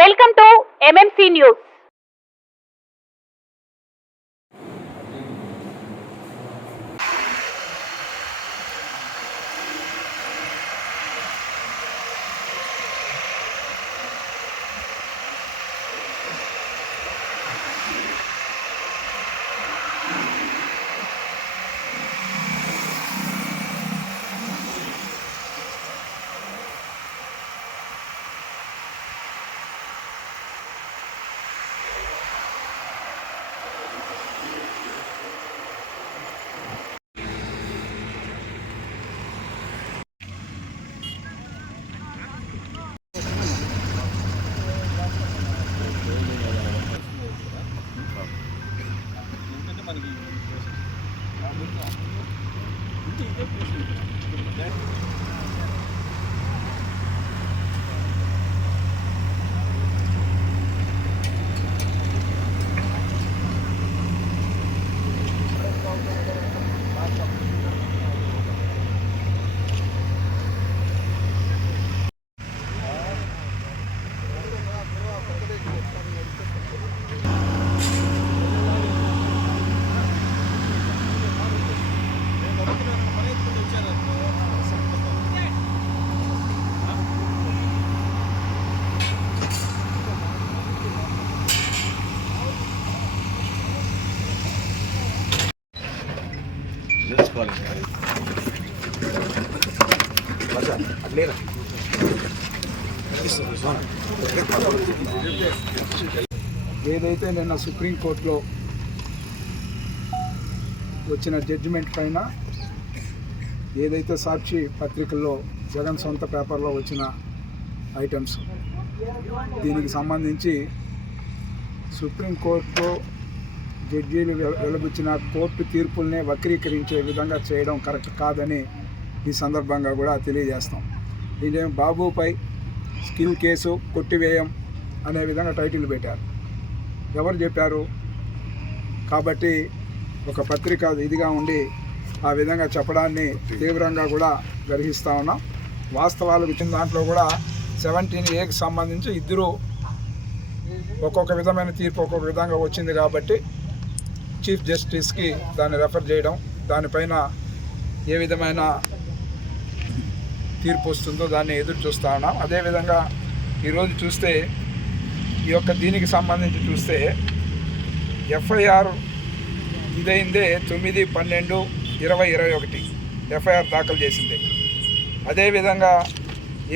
Welcome to MMC news. ఏదైతే నిన్న సుప్రీంకోర్టులో వచ్చిన జడ్జిమెంట్ పైన ఏదైతే సాక్షి పత్రికల్లో జగన్ సొంత పేపర్లో వచ్చిన ఐటమ్స్ దీనికి సంబంధించి సుప్రీంకోర్టులో జడ్జీలు వెలుబుచ్చిన కోర్టు తీర్పుల్నే వక్రీకరించే విధంగా చేయడం కరెక్ట్ కాదని ఈ సందర్భంగా కూడా తెలియజేస్తాం. ఇదేం బాబుపై స్కిల్ కేసు కొట్టివేయం అనే విధంగా టైటిల్ పెట్టారు. ఎవరు చెప్పారు? కాబట్టి ఒక పత్రిక ఇదిగా ఉండి ఆ విధంగా చెప్పడాన్ని తీవ్రంగా కూడా గ్రహిస్తూ ఉన్నాం. వాస్తవాలకు ఇచ్చిన దాంట్లో కూడా 17A సంబంధించి ఇద్దరు ఒక్కొక్క విధమైన తీర్పు ఒక్కొక్క విధంగా వచ్చింది కాబట్టి చీఫ్ జస్టిస్కి దాన్ని రెఫర్ చేయడం, దానిపైన ఏ విధమైన తీర్పు వస్తుందో దాన్ని ఎదురు చూస్తూ ఉన్నాం. అదేవిధంగా ఈరోజు చూస్తే ఈ యొక్క దీనికి సంబంధించి చూస్తే ఎఫ్ఐఆర్ ఇదైందే 9/12/2021 ఎఫ్ఐఆర్ దాఖలు చేసింది. అదేవిధంగా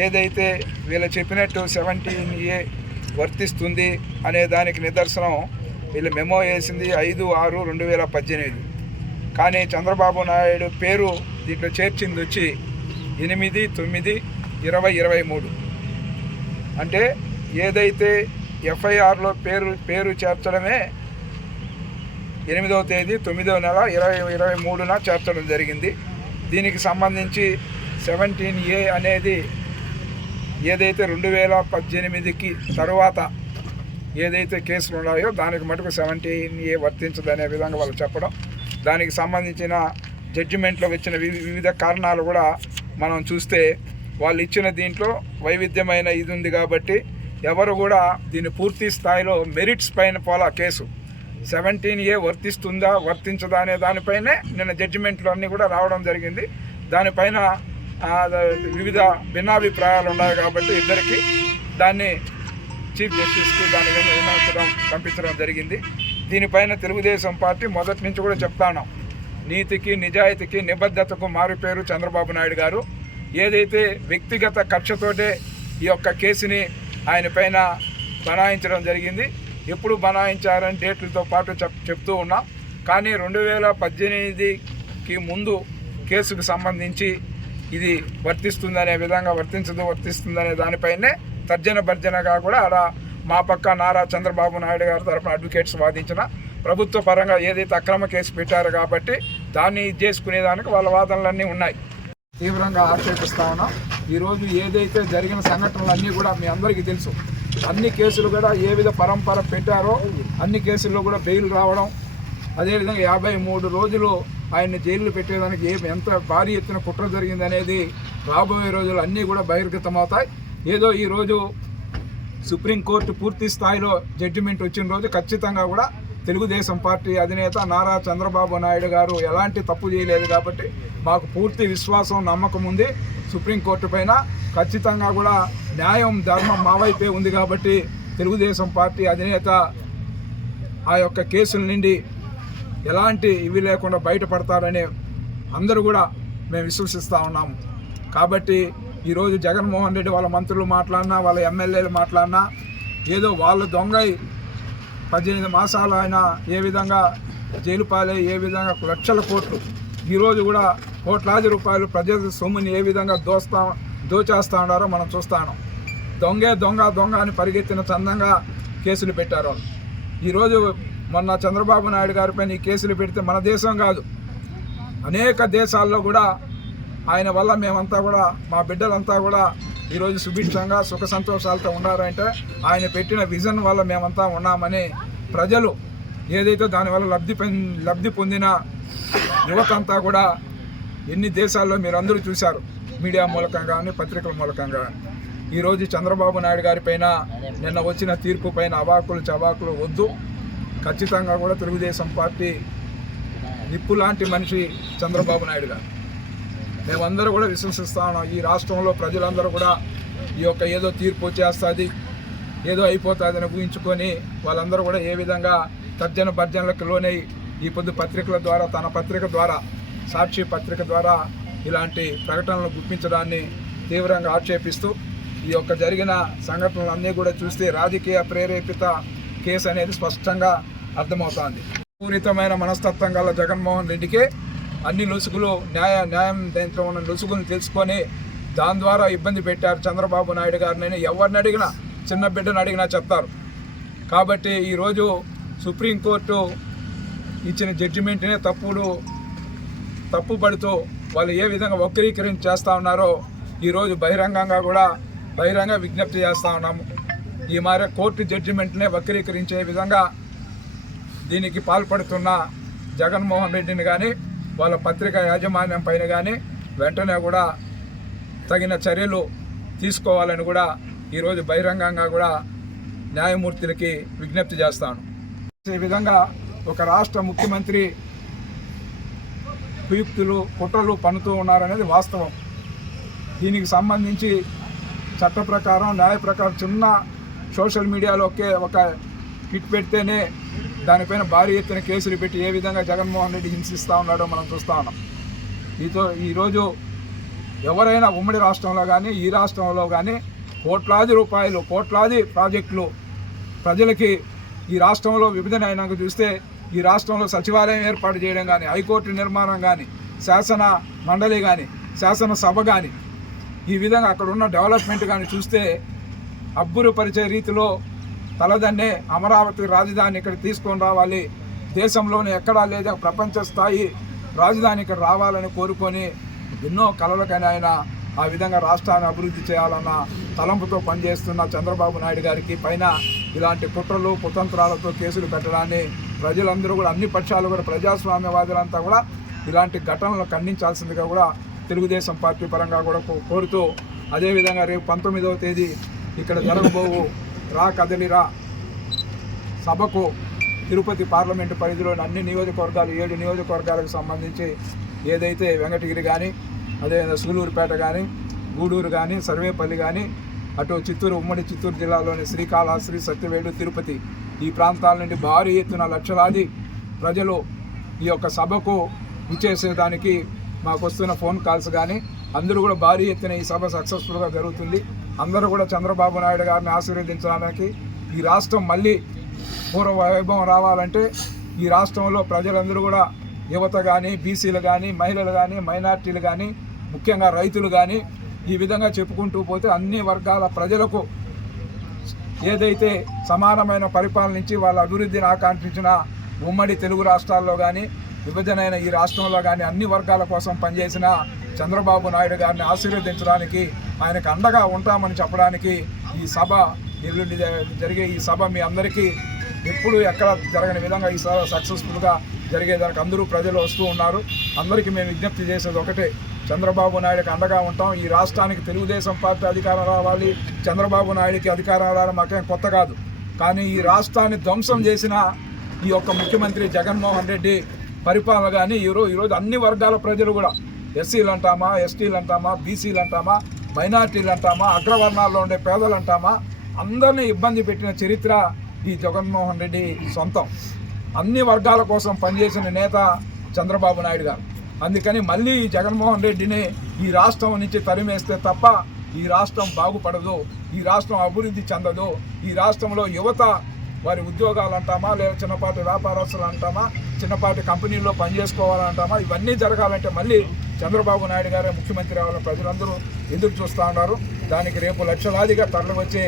ఏదైతే వీళ్ళు చెప్పినట్టు 17A వర్తిస్తుంది అనే దానికి నిదర్శనం వీళ్ళు మెమో వేసింది 5/6/2018. కానీ చంద్రబాబు నాయుడు పేరు దీంట్లో చేర్చింది వచ్చి 8/9/2023. అంటే ఏదైతే ఎఫ్ఐఆర్లో పేరు చేర్చడమే 8వ తేదీ 9వ నెల 2023న చేర్చడం జరిగింది. దీనికి సంబంధించి 17A అనేది ఏదైతే 2018కి తరువాత ఏదైతే కేసులు ఉన్నాయో దానికి మటుకు 17A వర్తించదనే విధంగా వాళ్ళు చెప్పడం, దానికి సంబంధించిన జడ్జిమెంట్లో వచ్చిన వివిధ కారణాలు కూడా మనం చూస్తే వాళ్ళు ఇచ్చిన దీంట్లో వైవిధ్యమైన ఇది ఉంది. కాబట్టి ఎవరు కూడా దీన్ని పూర్తి స్థాయిలో మెరిట్స్ పైన పోలా కేసు 17A వర్తిస్తుందా వర్తించదా అనే దానిపైనే నిన్న జడ్జిమెంట్లు అన్నీ కూడా రావడం జరిగింది. దానిపైన వివిధ భిన్నాభిప్రాయాలు ఉన్నాయి కాబట్టి ఇద్దరికి దాన్ని చీఫ్ జస్టిస్కి దాని పంపించడం జరిగింది. దీనిపైన తెలుగుదేశం పార్టీ మొదటి నుంచి కూడా చెప్తాను, నీతికి నిజాయితీకి నిబద్ధతకు మారుపేరు చంద్రబాబు నాయుడు గారు. ఏదైతే వ్యక్తిగత కక్షతోటే ఈ యొక్క కేసుని ఆయన పైన బనాయించడం జరిగింది. ఎప్పుడు బనాయించారని డేట్లతో పాటు చెప్తూ ఉన్నాం. కానీ 2018కి ముందు కేసుకు సంబంధించి ఇది వర్తిస్తుందనే విధంగా వర్తిస్తుందనే దానిపైనే తర్జన భర్జనగా కూడా అలా మా పక్క నారా చంద్రబాబు నాయుడు గారి తరఫున అడ్వకేట్స్ వాదించిన ప్రభుత్వ పరంగా ఏదైతే అక్రమ కేసు పెట్టారో కాబట్టి దాన్ని చేసుకునేదానికి వాళ్ళ వాదనలన్నీ ఉన్నాయి. తీవ్రంగా ఆక్షేపిస్తా ఉన్నాం. ఈరోజు ఏదైతే జరిగిన సంఘటనలన్నీ కూడా మీ అందరికీ తెలుసు. అన్ని కేసులు కూడా ఏ విధ పరంపర పెట్టారో అన్ని కేసుల్లో కూడా బెయిల్ రావడం, అదేవిధంగా 53 రోజులు ఆయన్ని జైలు పెట్టేదానికి ఎంత భారీ ఎత్తున కుట్ర జరిగింది అనేది రాబోయే రోజులు అన్నీ కూడా బహిర్గతమవుతాయి. ఏదో ఈరోజు సుప్రీంకోర్టు పూర్తి స్థాయిలో జడ్జిమెంట్ వచ్చిన రోజు ఖచ్చితంగా కూడా తెలుగుదేశం పార్టీ అధినేత నారా చంద్రబాబు నాయుడు గారు ఎలాంటి తప్పు చేయలేదు కాబట్టి మాకు పూర్తి విశ్వాసం నమ్మకం ఉంది. సుప్రీంకోర్టు పైన ఖచ్చితంగా కూడా న్యాయం ధర్మం మా వైపే ఉంది కాబట్టి తెలుగుదేశం పార్టీ అధినేత ఆ యొక్క కేసుల నుండి ఎలాంటి ఇవి లేకుండా బయటపడతారని అందరూ కూడా మేము విశ్వసిస్తూ ఉన్నాము. కాబట్టి ఈరోజు జగన్మోహన్ రెడ్డి వాళ్ళ మంత్రులు మాట్లాడినా, వాళ్ళ ఎమ్మెల్యేలు మాట్లాడినా, ఏదో వాళ్ళ దొంగ 18 మాసాలు ఆయన ఏ విధంగా జైలు పాలై, ఏ విధంగా లక్షల కోట్లు, ఈరోజు కూడా కోట్లాది రూపాయలు ప్రజల సొమ్ముని ఏ విధంగా దోచేస్తూ ఉన్నారో మనం చూస్తాను. దొంగే దొంగ దొంగ అని పరిగెత్తిన చందంగా కేసులు పెట్టారు వాళ్ళు. ఈరోజు మొన్న చంద్రబాబు నాయుడు గారిపైన ఈ కేసులు పెడితే మన దేశం కాదు, అనేక దేశాల్లో కూడా ఆయన వల్ల మేమంతా కూడా, మా బిడ్డలంతా కూడా ఈరోజు సుభిక్షంగా సుఖ సంతోషాలతో ఉన్నారంటే ఆయన పెట్టిన విజన్ వల్ల మేమంతా ఉన్నామని ప్రజలు ఏదైతే దానివల్ల లబ్ధి పొందిన యువత అంతా కూడా ఎన్ని దేశాల్లో మీరు అందరూ చూశారు, మీడియా మూలకంగా కానీ పత్రికల మూలకంగా. ఈరోజు చంద్రబాబు నాయుడు గారి పైన నిన్న వచ్చిన తీర్పు పైన అవాకులు చవాకులు వద్దు. ఖచ్చితంగా కూడా తెలుగుదేశం పార్టీ నిప్పు లాంటి మనిషి చంద్రబాబు నాయుడు గారు. మేమందరూ కూడా విశ్వసిస్తా ఉన్నాం. ఈ రాష్ట్రంలో ప్రజలందరూ కూడా ఈ యొక్క ఏదో తీర్పు వచ్చేస్తుంది, ఏదో అయిపోతుందని ఊహించుకొని వాళ్ళందరూ కూడా ఏ విధంగా తర్జన భర్జనలకు లోనై ఈ పొద్దు పత్రికల ద్వారా, తన పత్రిక ద్వారా, సాక్షి పత్రిక ద్వారా ఇలాంటి ప్రకటనలు గుప్పించడాన్ని తీవ్రంగా ఆక్షేపిస్తూ ఈ యొక్క జరిగిన సంఘటనలన్నీ కూడా చూస్తే రాజకీయ ప్రేరేపిత కేసు అనేది స్పష్టంగా అర్థమవుతోంది. పూరితమైన మనస్తత్వం గల జగన్మోహన్ రెడ్డికి అన్ని లొసుగులు న్యాయం దాంట్లో ఉన్న లొసుగులను తెలుసుకొని దాని ద్వారా ఇబ్బంది పెట్టారు చంద్రబాబు నాయుడు గారిని. ఎవరిని అడిగినా, చిన్న బిడ్డను అడిగినా చెప్తారు. కాబట్టి ఈరోజు సుప్రీంకోర్టు ఇచ్చిన జడ్జిమెంట్నే తప్పుపడుతూ వాళ్ళు ఏ విధంగా వక్రీకరణ చేస్తూ ఉన్నారో ఈరోజు బహిరంగ విజ్ఞప్తి చేస్తూ ఉన్నాము. ఈ మారే కోర్టు జడ్జిమెంట్నే వక్రీకరించే విధంగా దీనికి పాల్పడుతున్న జగన్మోహన్ రెడ్డిని కానీ, వాళ్ళ పత్రికా యాజమాన్యం పైన కానీ వెంటనే కూడా తగిన చర్యలు తీసుకోవాలని కూడా ఈరోజు బహిరంగంగా కూడా న్యాయమూర్తులకి విజ్ఞప్తి చేస్తాను. ఈ విధంగా ఒక రాష్ట్ర ముఖ్యమంత్రి కుయుక్తులు కుట్రలు పన్నుతూ ఉన్నారనేది వాస్తవం. దీనికి సంబంధించి చట్ట ప్రకారం, న్యాయ ప్రకారం చిన్న సోషల్ మీడియాలో ఒక హిట్ పెడితేనే దానిపైన భారీ ఎత్తున కేసులు పెట్టి ఏ విధంగా జగన్మోహన్ రెడ్డి హింసిస్తూ ఉన్నాడో మనం చూస్తూ ఉన్నాం. ఈరోజు ఎవరైనా ఉమ్మడి రాష్ట్రంలో కానీ, ఈ రాష్ట్రంలో కానీ కోట్లాది రూపాయలు, కోట్లాది ప్రాజెక్టులు ప్రజలకి ఈ రాష్ట్రంలో విభజన అయినాక చూస్తే ఈ రాష్ట్రంలో సచివాలయం ఏర్పాటు చేయడం కానీ, హైకోర్టు నిర్మాణం కానీ, శాసన మండలి కానీ, శాసనసభ కానీ, ఈ విధంగా అక్కడ ఉన్న డెవలప్మెంట్ కానీ చూస్తే అబ్బురుపరిచే రీతిలో తలదన్నే అమరావతి రాజధాని ఇక్కడ తీసుకొని రావాలి, దేశంలోనే ఎక్కడా లేదా ప్రపంచ స్థాయి రాజధాని ఇక్కడ రావాలని కోరుకొని ఎన్నో కలలకైనా ఆయన ఆ విధంగా రాష్ట్రాన్ని అభివృద్ధి చేయాలన్న తలంపుతో పనిచేస్తున్న చంద్రబాబు నాయుడు గారికి పైన ఇలాంటి కుట్రలు కుతంత్రాలతో కేసులు పెట్టడాన్ని ప్రజలందరూ కూడా, అన్ని పక్షాలు కూడా, ప్రజాస్వామ్యవాదులంతా కూడా ఇలాంటి ఘటనలు ఖండించాల్సిందిగా కూడా తెలుగుదేశం పార్టీ పరంగా కూడా కోరుతూ, అదేవిధంగా రేపు 19వ తేదీ ఇక్కడ జరగబోవు రా కదలిరా సభకు తిరుపతి పార్లమెంటు పరిధిలోని అన్ని నియోజకవర్గాలు, 7 నియోజకవర్గాలకు సంబంధించి ఏదైతే వెంకటగిరి కానీ, అదేవిధంగా సూలూరుపేట కానీ, గూడూరు కానీ, సర్వేపల్లి కానీ, అటు ఉమ్మడి చిత్తూరు జిల్లాలోని శ్రీకాళహస్తి, సత్యవేడు, తిరుపతి ఈ ప్రాంతాల నుండి భారీ ఎత్తున లక్షలాది ప్రజలు ఈ యొక్క సభకు విచ్చేసేదానికి మాకు వస్తున్న ఫోన్ కాల్స్ కానీ అందరూ కూడా భారీ ఎత్తున ఈ సభ సక్సెస్ఫుల్గా జరుగుతుంది. అందరూ కూడా చంద్రబాబు నాయుడు గారిని ఆశీర్వదించడానికి, ఈ రాష్ట్రం మళ్ళీ పూర్వ వైభవం రావాలంటే ఈ రాష్ట్రంలో ప్రజలందరూ కూడా, యువత కానీ, బీసీలు కానీ, మహిళలు కానీ, మైనార్టీలు కానీ, ముఖ్యంగా రైతులు కానీ, ఈ విధంగా చెప్పుకుంటూ పోతే అన్ని వర్గాల ప్రజలకు ఏదైతే సమానమైన పరిపాలన ఇచ్చి వాళ్ళ అభివృద్ధిని ఆకాంక్షించిన ఉమ్మడి తెలుగు రాష్ట్రాల్లో కానీ, విభజనైన ఈ రాష్ట్రంలో కానీ అన్ని వర్గాల కోసం పనిచేసిన చంద్రబాబు నాయుడు గారిని ఆశీర్వదించడానికి, ఆయనకు అండగా ఉంటామని చెప్పడానికి ఈ సభ, ఎల్లుండి జరిగే ఈ సభ మీ అందరికీ ఎప్పుడు ఎక్కడ జరగని విధంగా ఈ సభ సక్సెస్ఫుల్గా జరిగేదానికి అందరూ ప్రజలు వస్తూ ఉన్నారు. అందరికీ మేము విజ్ఞప్తి చేసేది ఒకటే, చంద్రబాబు నాయుడుకి అండగా ఉంటాం. ఈ రాష్ట్రానికి తెలుగుదేశం పార్టీ అధికారం రావాలి, చంద్రబాబు నాయుడికి అధికారం రావాలి, మాకేం కొత్త కాదు. కానీ ఈ రాష్ట్రాన్ని ధ్వంసం చేసిన ఈ యొక్క ముఖ్యమంత్రి జగన్మోహన్ రెడ్డి పరిపాలన కానీ ఈరోజు అన్ని వర్గాల ప్రజలు కూడా, ఎస్సీలు అంటామా, ఎస్టీలు అంటామా, బీసీలు అంటామా, మైనార్టీలు అంటామా, అగ్రవర్ణాల్లో ఉండే పేదలు అంటామా, అందరినీ ఇబ్బంది పెట్టిన చరిత్ర ఈ జగన్మోహన్ రెడ్డి సొంతం. అన్ని వర్గాల కోసం పనిచేసిన నేత చంద్రబాబు నాయుడు గారు. అందుకని మళ్ళీ ఈ జగన్మోహన్ రెడ్డిని ఈ రాష్ట్రం నుంచి తరిమేస్తే తప్ప ఈ రాష్ట్రం బాగుపడదు, ఈ రాష్ట్రం అభివృద్ధి చెందదు. ఈ రాష్ట్రంలో యువత వారి ఉద్యోగాలు అంటామా, లేదా చిన్నపాటి వ్యాపారస్తులు అంటామా, చిన్నపాటి కంపెనీల్లో పనిచేసుకోవాలంటామా, ఇవన్నీ జరగాలంటే మళ్ళీ చంద్రబాబు నాయుడు గారే ముఖ్యమంత్రి అవ్వాలని ప్రజలందరూ ఎదురు చూస్తూ ఉన్నారు. దానికి రేపు లక్షలాదిగా తరలి వచ్చే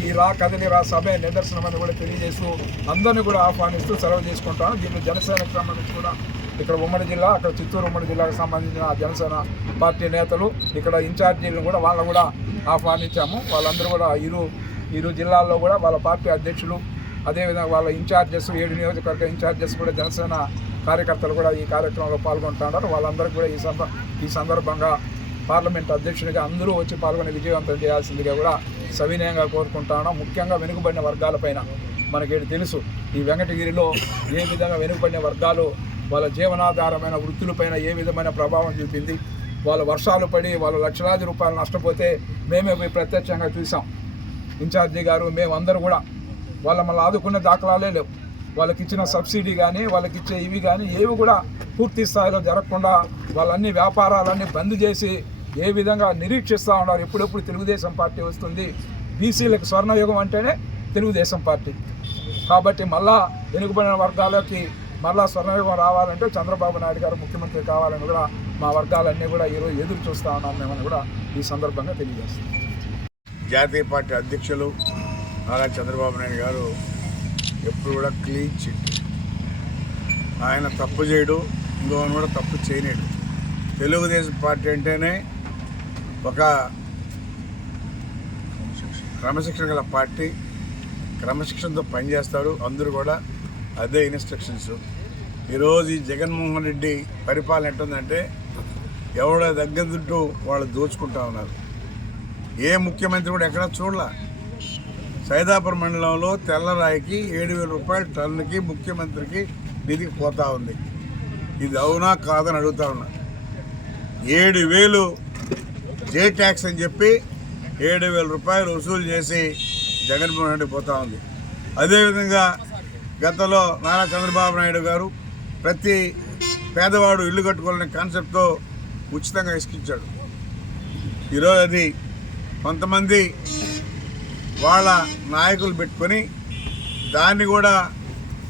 ఈ కదిలి సభ నిదర్శనమని కూడా తెలియజేస్తూ అందరినీ కూడా ఆహ్వానిస్తూ సెలవు తీసుకుంటాను. దీంట్లో జనసేనకు సంబంధించి కూడా ఇక్కడ ఉమ్మడి జిల్లా, అక్కడ చిత్తూరు ఉమ్మడి జిల్లాకు సంబంధించిన జనసేన పార్టీ నేతలు, ఇక్కడ ఇన్ఛార్జీలను కూడా వాళ్ళని కూడా ఆహ్వానించాము. వాళ్ళందరూ కూడా ఇరు జిల్లాల్లో కూడా వాళ్ళ పార్టీ అధ్యక్షులు, అదేవిధంగా వాళ్ళ ఇన్ఛార్జెస్, 7 నియోజకవర్గ ఇన్ఛార్జెస్ కూడా జనసేన కార్యకర్తలు కూడా ఈ కార్యక్రమంలో పాల్గొంటున్నారు. వాళ్ళందరికీ కూడా ఈ సందర్భంగా పార్లమెంట్ అధ్యక్షునిగా అందరూ వచ్చి పాల్గొని విజయవంతం చేయాల్సిందిగా కూడా సవినయంగా కోరుకుంటాను. ముఖ్యంగా వెనుకబడిన వర్గాలపైన మనకి తెలుసు, ఈ వెంకటగిరిలో ఏ విధంగా వెనుకబడిన వర్గాలు వాళ్ళ జీవనాధారమైన వృత్తులపైన ఏ విధమైన ప్రభావం చూపింది. వాళ్ళు వర్షాలు పడి వాళ్ళు లక్షలాది రూపాయలు నష్టపోతే మేమే పోయి ప్రత్యక్షంగా చూసాం. ఇన్ఛార్జి గారు మేమందరూ కూడా వాళ్ళ మళ్ళీ ఆదుకునే దాఖలాలే లేవు. వాళ్ళకి ఇచ్చిన సబ్సిడీ కానీ, వాళ్ళకి ఇచ్చే ఇవి కానీ ఏవి కూడా పూర్తి స్థాయిలో జరగకుండా వాళ్ళన్ని వ్యాపారాలన్నీ బంద్ చేసి ఏ విధంగా నిరీక్షిస్తూ ఉన్నారు. ఎప్పుడెప్పుడు తెలుగుదేశం పార్టీ వస్తుంది, బీసీలకు స్వర్ణయుగం అంటేనే తెలుగుదేశం పార్టీ. కాబట్టి మళ్ళా వెనుకబడిన వర్గాలకి మళ్ళా స్వర్ణయుగం రావాలంటే చంద్రబాబు నాయుడు గారు ముఖ్యమంత్రి కావాలని కూడా మా వర్గాలన్నీ కూడా ఈరోజు ఎదురు చూస్తూ ఉన్నాం మేమని కూడా ఈ సందర్భంగా తెలియజేస్తాం. జాతీయ పార్టీ అధ్యక్షులు నారా చంద్రబాబు నాయుడు గారు ఎప్పుడు కూడా క్లీన్ చిట్. ఆయన తప్పు చేయడు, ఇంకోని కూడా తప్పు చేయలేడు. తెలుగుదేశం పార్టీ అంటేనే ఒక క్రమశిక్షణ గల పార్టీ, క్రమశిక్షణతో పనిచేస్తారు. అందరూ కూడా అదే ఇన్స్ట్రక్షన్స్. ఈరోజు ఈ జగన్మోహన్ రెడ్డి పరిపాలన ఎట్టుందంటే ఎవడ దగ్గర వాళ్ళు దోచుకుంటా ఉన్నారు. ఏ ముఖ్యమంత్రి కూడా ఎక్కడా చూడలే. సైదాపురం మండలంలో తెల్లరాయికి 7,000 రూపాయల టన్నుకి ముఖ్యమంత్రికి నిధికి పోతా ఉంది. ఇది అవునా కాదని అడుగుతా ఉన్నా. 7,000 జే ట్యాక్స్ అని చెప్పి 7,000 రూపాయలు వసూలు చేసి జగన్మోహన్ రెడ్డి పోతా ఉంది. అదేవిధంగా గతంలో నారా చంద్రబాబు నాయుడు గారు ప్రతి పేదవాడు ఇల్లు కట్టుకోవాలనే కాన్సెప్ట్తో ఉచితంగా ఇసుకిచ్చాడు. ఈరోజు అది కొంతమంది వాళ్ళ నాయకులు పెట్టుకొని దాన్ని కూడా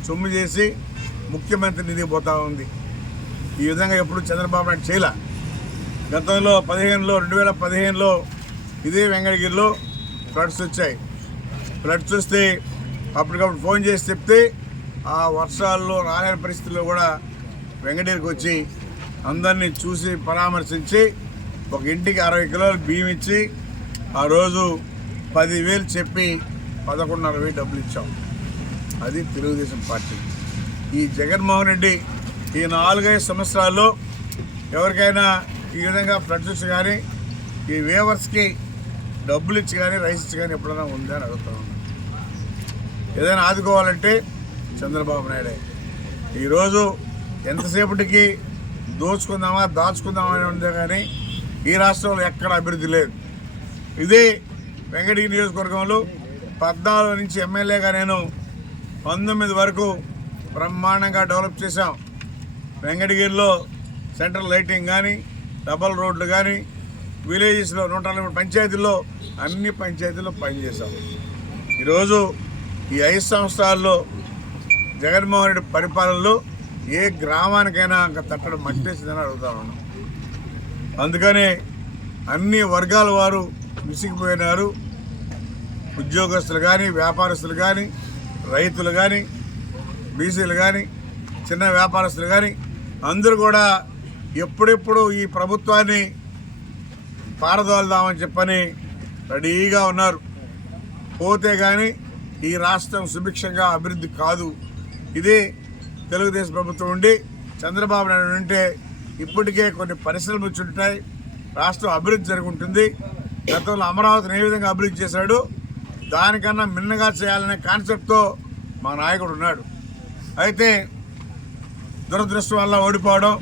సొమ్ము చేసి ముఖ్యమంత్రి నిధికి పోతా ఉంది. ఈ విధంగా ఎప్పుడు చంద్రబాబు నాయుడు చేయలే. గతంలో 2015లో ఇదే వెంకటగిరిలో ఫ్లడ్స్ వచ్చాయి. ఫ్లడ్స్ వస్తే అప్పటికప్పుడు ఫోన్ చేసి చెప్తే ఆ వర్షాల్లో రాలేని పరిస్థితుల్లో కూడా వెంకటగిరికి వచ్చి అందరినీ చూసి పరామర్శించి ఒక ఇంటికి 60 కిలోలు బియ్యం ఇచ్చి ఆ రోజు 10,000 చెప్పి 11,500 డబ్బులు ఇచ్చాం. అది తెలుగుదేశం పార్టీ. ఈ జగన్మోహన్ రెడ్డి ఈ 4-5 సంవత్సరాల్లో ఎవరికైనా ఈ విధంగా ఫ్లడ్స్ కానీ ఈ వేవర్స్కి డబ్బులు ఇచ్చి కానీ రైస్ ఇచ్చి కానీ ఎప్పుడైనా ఉందా అని అడుగుతా ఉన్నాను. ఏదైనా ఆదుకోవాలంటే చంద్రబాబు నాయుడే. ఈరోజు ఎంతసేపటికి దాచుకుందామా అని ఉందే కానీ ఈ రాష్ట్రంలో ఎక్కడ అభివృద్ధి లేదు. ఇదే వెంకటగిరి నియోజకవర్గంలో 14 నుంచి ఎమ్మెల్యేగా నేను 19 వరకు బ్రహ్మాండంగా డెవలప్ చేశాం. వెంకటగిరిలో సెంట్రల్ లైటింగ్ కానీ, డబల్ రోడ్లు కానీ, విలేజెస్లో 140 పంచాయతీల్లో అన్ని పంచాయతీల్లో పనిచేశాం. ఈరోజు ఈ 5 సంవత్సరాల్లో జగన్మోహన్ రెడ్డి పరిపాలనలో ఏ గ్రామానికైనా ఇంకా తట్టడం మట్టేసిందని అడుగుతా ఉన్నాం. అందుకనే అన్ని వర్గాల వారు విసిగిపోయినారు. ఉద్యోగస్తులు కానీ, వ్యాపారస్తులు కానీ, రైతులు కానీ, బీసీలు కానీ, చిన్న వ్యాపారస్తులు కానీ అందరూ కూడా ఎప్పుడెప్పుడు ఈ ప్రభుత్వాన్ని పారదోలుదామని చెప్పని రెడీగా ఉన్నారు. పోతే కానీ ఈ రాష్ట్రం సుభిక్షంగా అభివృద్ధి కాదు. ఇది తెలుగుదేశం ప్రభుత్వం ఉండి చంద్రబాబు నాయుడు ఉంటే ఇప్పటికే కొన్ని పరిశ్రమలు వచ్చుంటాయి, రాష్ట్రం అభివృద్ధి జరుగుతుంది. గతంలో అమరావతిని ఏ విధంగా అభివృద్ధి చేశాడు దానికన్నా మిన్నగా చేయాలనే కాన్సెప్ట్తో మా నాయకుడు ఉన్నాడు. అయితే దురదృష్టం వల్ల ఓడిపోవడం,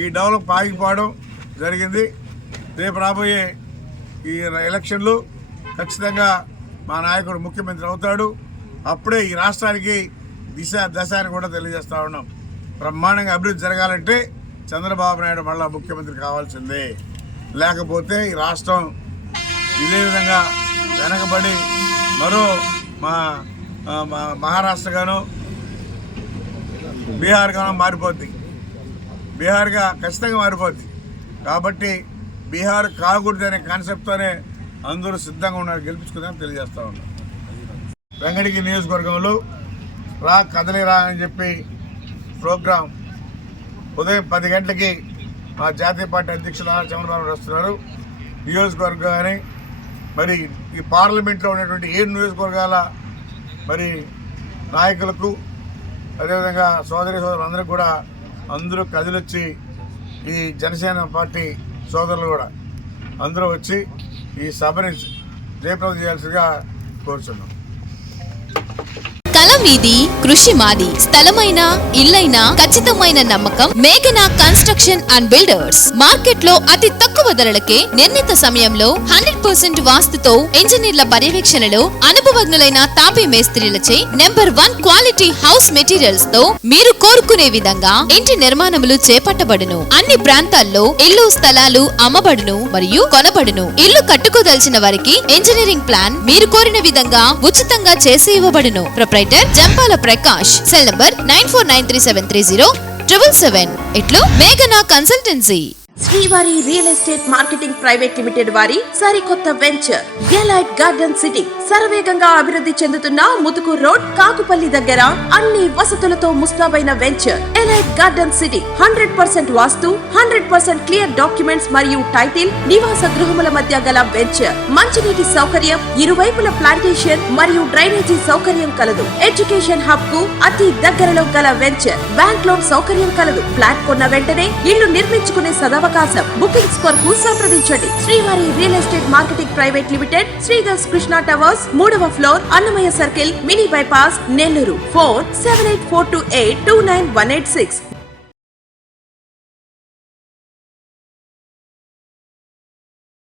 ఈ డెవలప్ ఆగిపోవడం జరిగింది. రేపు రాబోయే ఈ ఎలక్షన్లు ఖచ్చితంగా మా నాయకుడు ముఖ్యమంత్రి అవుతాడు. అప్పుడే ఈ రాష్ట్రానికి దశ అని కూడా తెలియజేస్తూ ఉన్నాం. బ్రహ్మాండంగా అభివృద్ధి జరగాలంటే చంద్రబాబు నాయుడు మళ్ళా ముఖ్యమంత్రి కావాల్సిందే. లేకపోతే ఈ రాష్ట్రం ఇదే విధంగా వెనకబడి మరో మహారాష్ట్రగాను బీహార్గాను మారిపోద్ది. బీహార్గా ఖచ్చితంగా మారిపోద్ది. కాబట్టి బీహార్ కాకూడదు అనే కాన్సెప్ట్తోనే అందరూ సిద్ధంగా ఉన్నారు, గెలిపించుకుందని తెలియజేస్తూ ఉన్నారు. వెంకటగిరి నియోజకవర్గంలో రా కదలి రా అని చెప్పి ప్రోగ్రాం ఉదయం 10 గంటలకి మా జాతీయ పార్టీ అధ్యక్షులు చంద్రబాబు నాయుడు వస్తున్నారు. నియోజకవర్గాన్ని మరి ఈ పార్లమెంట్లో ఉన్నటువంటి 7 నియోజకవర్గాల మరి నాయకులకు అదేవిధంగా సోదరులందరికీ కూడా అందరూ కదిలొచ్చి ఈ జనసేన పార్టీ సోదరులు కూడా అందరూ వచ్చి ఈ సభని జయప్రదం చేయాల్సిందిగా కోరుచున్నాం. కల మీది, కృషి మాది. స్థలమైన, ఇల్లైనా ఖచ్చితమైన నమ్మకం మేఘనా కన్స్ట్రక్షన్ అండ్ బిల్డర్స్. మార్కెట్ లో అతి తక్కువ ధరలకే నిర్ణీత సమయంలో 100% వాస్తుతో ఇంజనీర్ల పర్యవేక్షణలో అనుభవజ్ఞులైన తాపీ మేస్త్రీలచే నెంబర్ 1 క్వాలిటీ హౌస్ మెటీరియల్స్ తో మీరు కోరుకునే విధంగా ఇంటి నిర్మాణములు చేపట్టబడును. అన్ని ప్రాంతాల్లో ఇల్లు స్థలాలు అమ్మబడును మరియు కొనబడును. ఇల్లు కట్టుకోదలిచిన వారికి ఇంజనీరింగ్ ప్లాన్ మీరు కోరిన విధంగా ఉచితంగా చేసి ఇవ్వబడును. Proprietor Jampala Prakash. Cell number 9493307777. ఇట్లు మేఘనా consultancy. Srivari real estate marketing private limited వారి సరికొత్త వెంచర్ ఎలైట్ గార్డెన్ సిటీ శరవేగంగా అభివృద్ధి చెందుతున్న ముతుకూర్ రోడ్ కాకుపల్లి దగ్గర అన్ని వసతులతో ముస్తాబైన వెంచర్ ఎలైట్ గార్డెన్ సిటీ. 100% వాస్తు, 100% క్లియర్ డాక్యుమెంట్స్ మరియు టైటిల్. నివాస గృహముల మధ్య గల వెంచర్. మంచినీటి సౌకర్యం, ఇరువైపుల ప్లాంటేషన్ మరియు డ్రైనేజీ సౌకర్యం కలదు. ఎడ్యుకేషన్ హబ్ కు అతి దగ్గరలో గల వెంచర్. బ్యాంక్ లోన్ సౌకర్యం కలదు. ఫ్లాట్ కొన్న వెంటనే ఇల్లు నిర్మించుకునే సదవకాశం. బుకింగ్స్ కొరకు సంప్రదించండి. Srivari real estate marketing private limited, Sridhars Krishna towers, 3వ floor, Annamayya circle, mini bypass, Nellore. Phone 7842829186.